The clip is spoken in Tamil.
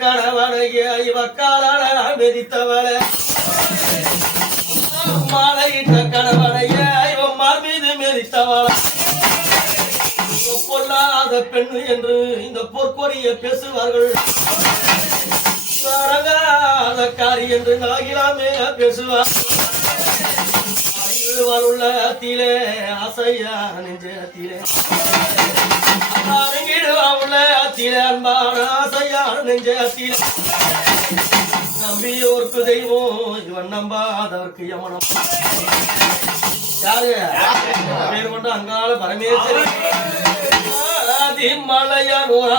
கணவனைய இவக்காலான மெதித்தவள மாலையிட்ட கணவனைய இவன் மார் மீது மெதித்தவள பொல்லாத பெண்ணு என்று இந்த போர்க்கொடிய பேசுவார்கள். காரி என்று நாகிலாமே பேசுவார். உள்ள தீலே ஆசையா நெஞ்சத்திலே உள்ள தீலே அன்பான ஆசையா நெஞ்சத்திலே நம்பியோர்க்கு தெய்வம் இவன் நம்பாதவர்க்கு யமனம். யாரு பேர் கொண்டு அங்காள பரமேஸ்வரி மலையானோரா